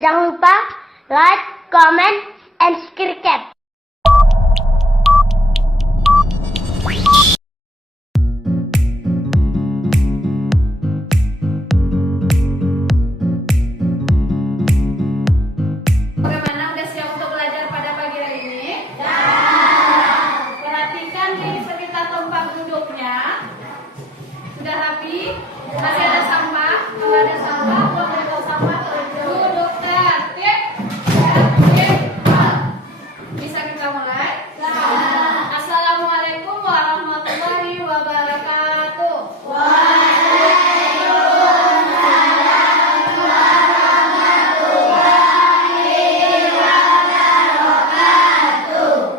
Jangan lupa like, comment, and subscribe. Bagaimana, udah siap untuk belajar pada pagi hari ini? Ya. Perhatikan di sekitar tempat duduknya. Sudah rapi? Masih ada sampah? Kalau ada sampah, buang dari tong sampah. Duduk tertib. Tertib. Bisa kita mulai? Ya. Assalamualaikum warahmatullahi wabarakatuh.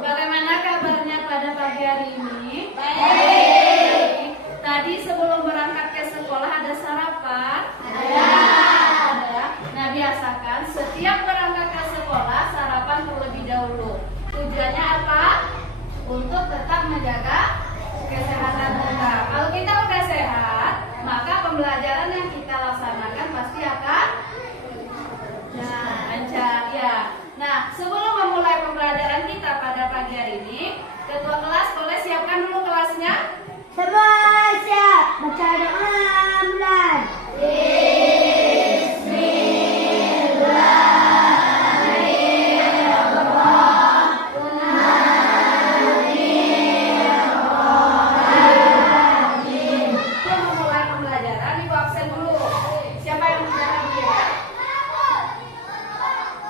Bagaimana kabarnya pada pagi hari ini? Baik. Tadi sebelum berangkat ke sekolah ada sarapan? Ada. Nah, biasakan setiap berangkat ke sekolah sarapan terlebih dahulu. Tujuannya apa? Untuk tetap menjaga kesehatan kita. Kalau kita udah sehat, maka pembelajaran yang kita laksanakan pasti akan lancar ya. Nah, sebelum memulai pembelajaran kita pada pagi hari ini, ketua kelas boleh siapkan dulu kelasnya. Semua siap. Baca doa mulai. Sebelum memulai pembelajaran, ibu absen dulu. Siapa yang sudah hadir?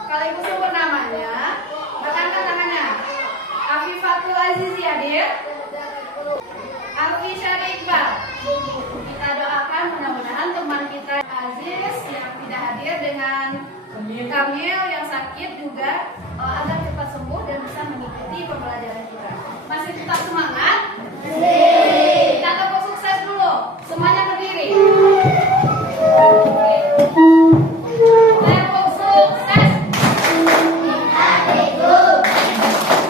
Kalau ibu sebut namanya, tekankan tangannya. Afifatul Azizi hadir. Alfi Syari Iqbal. Kita doakan mudah-mudahan teman kita Aziz yang tidak hadir dengan Kamil yang sakit juga agar cepat sembuh dan bisa mengikuti pembelajaran kita. Masih tetap semangat? Kita tepuk sukses dulu. Semuanya berdiri. Oke. Tepuk sukses.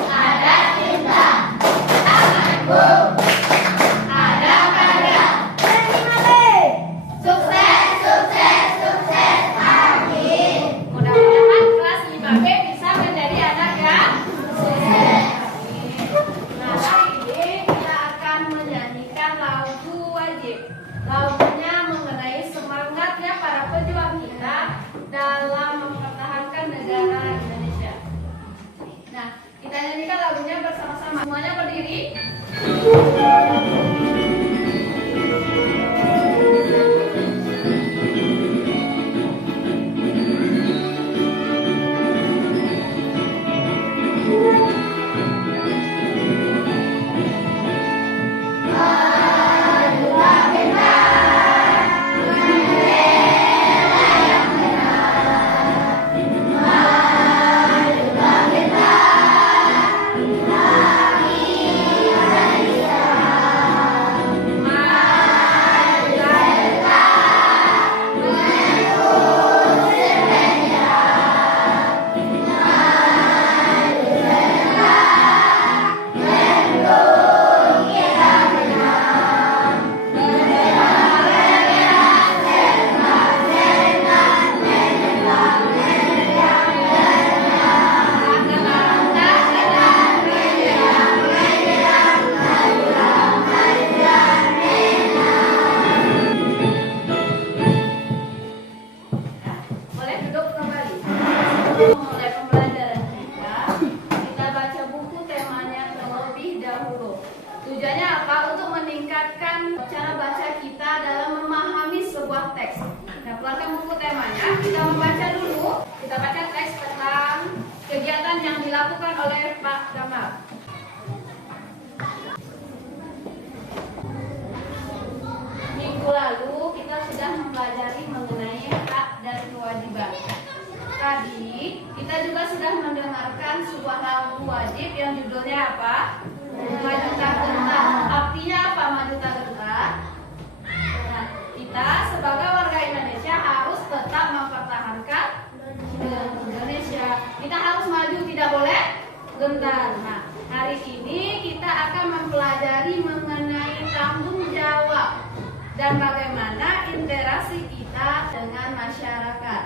Ada cinta. Tanganku. Ada pada. Sukses, sukses, sukses. Amin. Mudah-mudahan kelas 5B bisa menjadi anak yang sukses. Amin. Nah, hari ini kita akan menyanyikan lagu wajib. Lagunya mengenai semangatnya para pejuang kita dalam mempertahankan negara Indonesia. Nah, kita nyanyikan lagunya bersama-sama. Semuanya berdiri. Boleh duduk kembali. Mulai pembelajaran kita baca buku temanya terlebih dahulu. Tujuannya apa? Untuk meningkatkan cara baca kita dalam memahami sebuah teks. Nah, keluarkan buku temanya, kita membaca dulu. Kita baca teks tentang kegiatan yang dilakukan oleh Pak Gamal. Minggu lalu kita sudah mempelajari mengenai hak dan kewajiban. Tadi kita juga sudah mendengarkan sebuah lagu wajib yang judulnya apa? Maju Tak Gentar. Artinya apa maju tak gentar? Nah, kita sebagai warga Indonesia harus tetap mempertahankan Indonesia. Kita harus maju, tidak boleh gentar. Nah, hari ini kita akan mempelajari mengenai tanggung jawab dan bagaimana interaksi kita dengan masyarakat.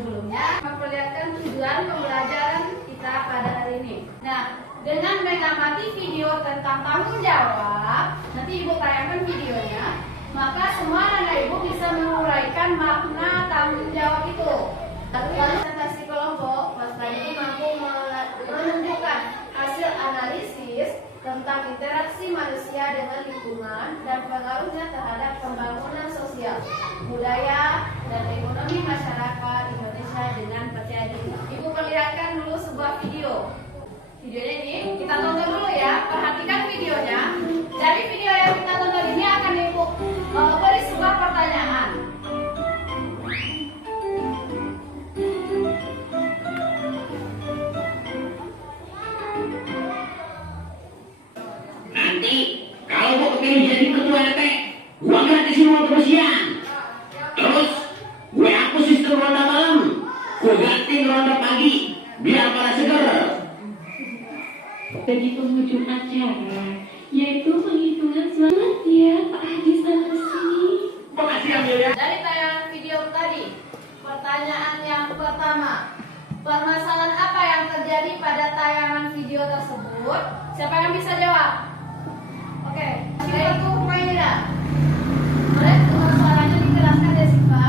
sebelumnya memperlihatkan tujuan pembelajaran kita pada hari ini. Nah, dengan mengamati video tentang tanggung jawab, nanti Ibu tayangkan videonya, maka semua anak ibu bisa menguraikan makna tanggung jawab itu. Lalu presentasi kelompok, peserta ini mampu menunjukkan hasil analisis tentang interaksi manusia dengan lingkungan dan pengaruhnya terhadap pembangunan sosial, budaya, dan ekonomi masyarakat Indonesia dengan percaya diri. Ibu perlihatkan dulu sebuah video. Videonya ini kita tonton dulu ya, perhatikan videonya. Dari video yang kita tonton ini akan Ibu beri sebuah pertanyaan. Nanti kalau mau kepilih jadi ketua RT, gua gratisin uang kebersihan. Terus gue hapus sistem ronda malam, gue ganti ronda pagi biar pada seger. Bagi penghujung acara, yaitu penghitungan selamat ya Pak Haji sana sini. Makasih ambil ya. Dari tayangan video tadi, pertanyaan yang pertama, permasalahan apa yang terjadi pada tayangan video tersebut? Siapa yang bisa jawab? Oke, yaitu Maida. Boleh suaranya dijelaskan Desiva?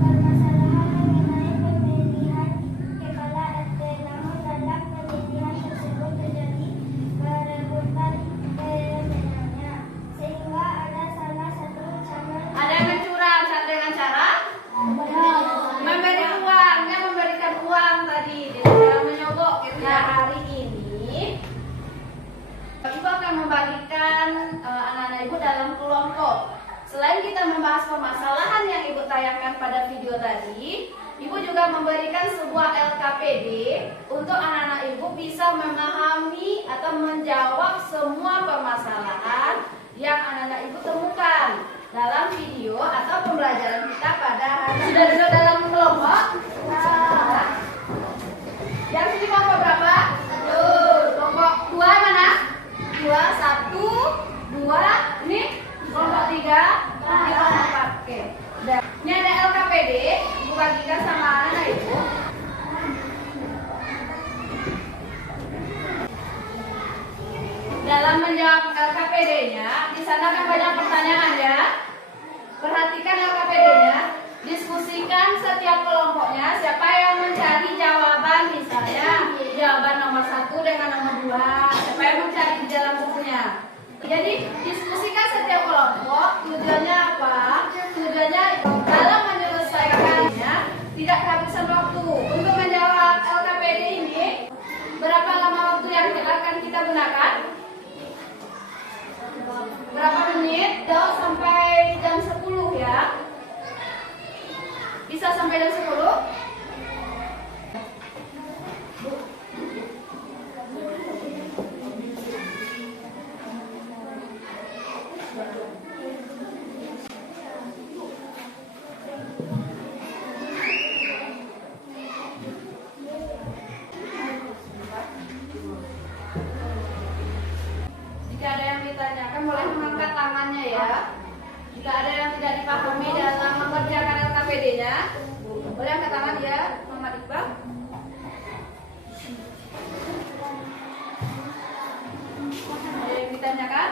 Permasalahan mengenai pemilihan kepala RT, namun dalam pemilihan tersebut terjadi perebutan kewenangannya, sehingga ada salah satu calon Ada yang mencurang dengan cara memberi uang, dia memberikan uang tadi dengan cara menyogok gitu ya. Hari ini Ibu akan membagikan anak-anak Ibu dalam kelompok. Selain kita membahas permasalahan yang Ibu tayangkan pada video tadi, Ibu juga memberikan sebuah LKPD untuk anak-anak Ibu bisa memahami atau menjawab semua permasalahan yang anak-anak Ibu temukan dalam video atau pembelajaran kita pada hari ini. Sudah duduk dalam kelompok? Yang sini kelompok berapa? Kelompok 2 mana? 2, 1, 2, ini kelompok 3, ini kelompok 4. Oke. Ini ada LKPD, Ibu bagikan sama anak Ibu. Dalam menjawab LKPD-nya, di sana kan banyak pertanyaan ya. Perhatikan LKPD-nya, diskusikan setiap kelompoknya siapa yang mencari jawaban, misalnya jawaban nomor 1 dengan nomor 2, siapa yang mencari di dalam bukunya. Jadi diskusikan setiap kelompok, tujuannya apa? Tujuannya dalam menyelesaikannya tidak kehabisan waktu. Untuk menjawab LKPD ini, berapa lama waktu yang akan kita gunakan? Berapa menit? Sampai jam 10 ya. Bisa sampai jam 10? Jika ada yang ditanyakan boleh mengangkat tangannya ya. Jika ada yang tidak dipahami dalam mengerjakan LKPD-nya, boleh angkat tangan ya, Muhammad Iqbal. Ada yang ditanyakan?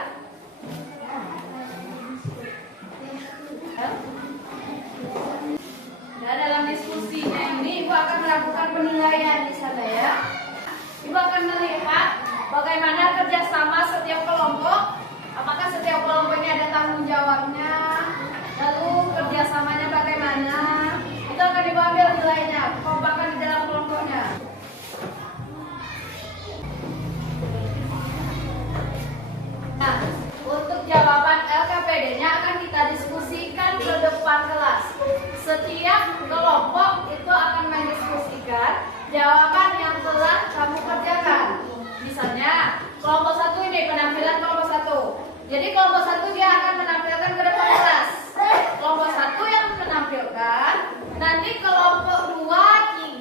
Dan dalam diskusinya ini Ibu akan melakukan penilaian di sana ya. Ibu akan melihat bagaimana kerjasama setiap kelompok. Apakah setiap kelompok ini ada tanggung jawabnya? Lalu kerjasamanya bagaimana? Itu akan Ibu ambil nilainya, kekompakan di dalam kelompoknya. Nah, untuk jawaban LKPD-nya akan kita diskusikan ke depan kelas. Setiap kelompok itu akan mendiskusikan jawaban yang telah kamu kerjakan. Misalnya, kelompok 1 ini penampilan kelompok 1. Jadi kelompok 1 dia akan menampilkan ke depan kelas. Kelompok 1 yang menampilkan, nanti kelompok 2,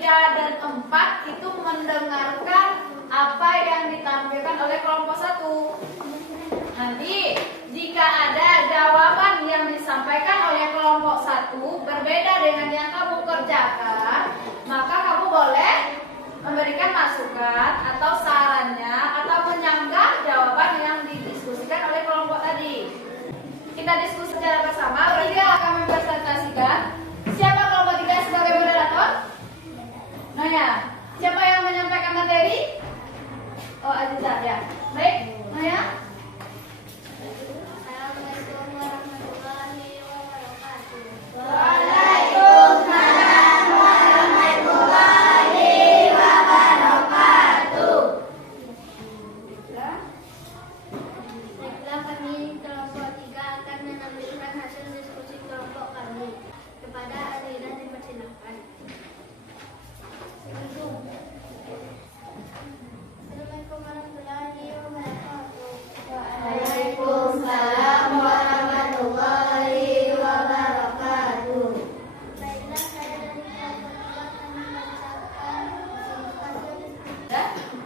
3, dan 4 itu mendengarkan apa yang ditampilkan oleh kelompok 1. Nanti jika ada jawaban yang disampaikan oleh kelompok 1 berbeda dengan yang kamu kerjakan, Maya. Siapa yang menyampaikan materi? Oh, Aziza ya. Baik, Maya. Assalamualaikum warahmatullahi wabarakatuh. Waalaikumsalam warahmatullahi wabarakatuh. Baiklah, kami kelompok 3 akan menampilkan hasil diskusi kelompok kami. Kepada Adira dipersilakan. Assalamualaikum warahmatullahi wabarakatuh. Waalaikumsalam warahmatullahi wabarakatuh. Baiklah, saya dari kelompok 3 akan membacakan hasil diskusi.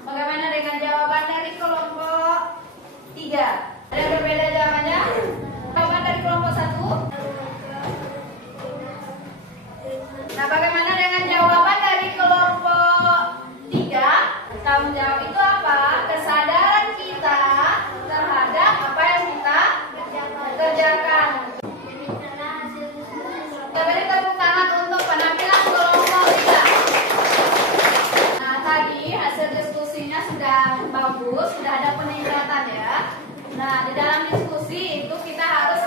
Bagaimana dengan jawaban dari kelompok 3? Ada yang berbeda jawabannya? Jawaban dari kelompok 1? Nah, bagaimana dengan jawaban dari kelompok 3? Tanggung jawab itu apa? Kesadaran kita terhadap apa yang kita kerjakan. Demikianlah hasil diskusi. Kita beri tepuk tangan untuk penampilan kelompok 3. Nah, tadi hasil diskusinya sudah bagus, sudah ada peningkatan ya. Nah, di dalam diskusi itu kita harus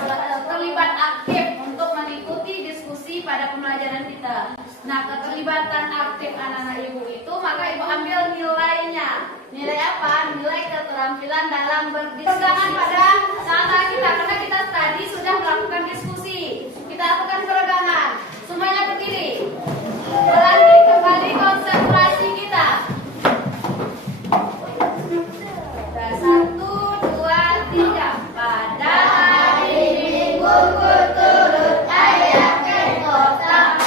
terlibat aktif untuk mengikuti diskusi pada pembelajaran kita. Nah, keterlibatan aktif anak-anak ibu itu maka ibu ambil nilainya. Nilai apa? Nilai keterampilan dalam berdiskusi. Pegangan pada saat kita, karena kita tadi sudah melakukan diskusi. Kita lakukan peregangan. Semuanya berdiri. Berlanjut kembali konsentrasi kita. Nah, 1, 2, 3. Pada hari Minggu turut ayah ke kota.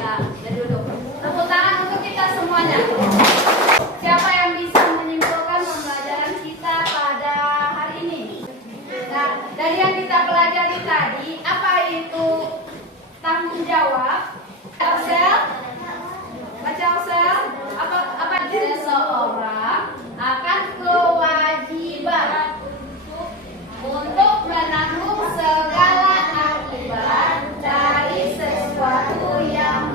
Ya, duduk. Tepuk tangan untuk kita semuanya. Siapa yang bisa menyimpulkan pembelajaran kita pada hari ini? Nah, dari yang kita pelajari tadi, apa itu tanggung jawab? Orsel? Baca Orsel? Apa seseorang akan kewajiban untuk menanggung segala akibat dari sesuatu yang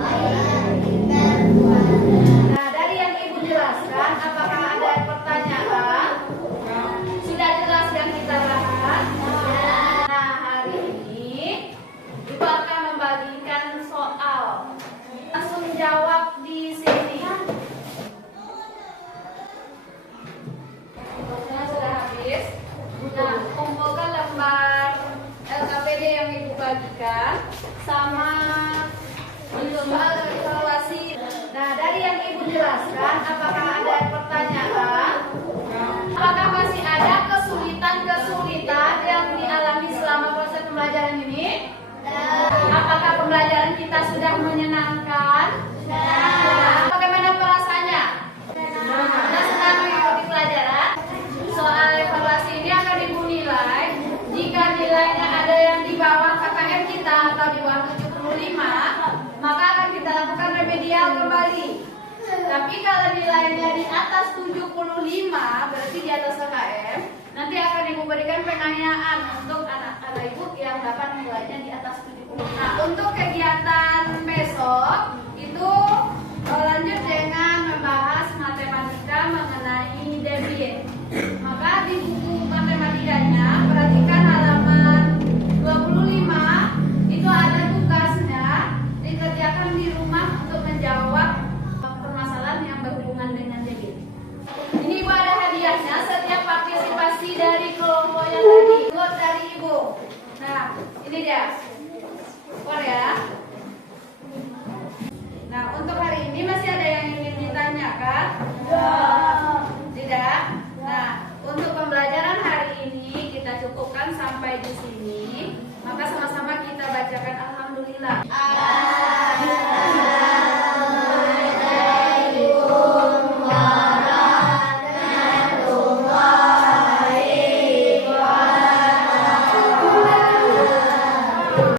diperbuat. Nah, dari yang ibu jelaskan, apakah ada pertanyaan? Sudah jelas yang kita bahas? Nah, hari ini ibu akan membagikan soal. Langsung jawab di sini. Waktunya sudah habis. Nah, kumpulkan lembar LKPD yang ibu bagikan sama soal evaluasi. Nah, dari yang ibu jelaskan, apakah ada pertanyaan? Apakah masih ada kesulitan-kesulitan yang dialami selama proses pembelajaran ini? Apakah pembelajaran kita sudah menyenangkan? Bagaimana perasaannya? Sudah senang mengikuti pelajaran? Soal evaluasi ini akan ibu nilai. Jika nilainya ada yang di bawah KKM kita atau di bawah 75, maka akan kita lakukan remedial kembali. Tapi kalau nilainya di atas 75, berarti di atas KKM, nanti akan ibu berikan pengayaan untuk anak-anak ibu yang dapat nilainya di atas 70. Nah, untuk kegiatan besok itu lanjut dengan membahas matematika mengenai debit. Maka di buku matematikanya perhatikan halaman 25, itu ada tugasnya dikerjakan di rumah untuk menjawab permasalahan yang berhubungan dengan debit. Ini ibu ada hadiahnya setiap partisipasi dari kelompok yang tadi. Buat dari ibu. Nah, ini dia. Keluar ya. Nah, untuk hari ini masih ada yang ingin ditanyakan? Tidak? Nah, untuk pembelajaran hari ini kita cukupkan sampai di sini. Maka sama-sama kita bacakan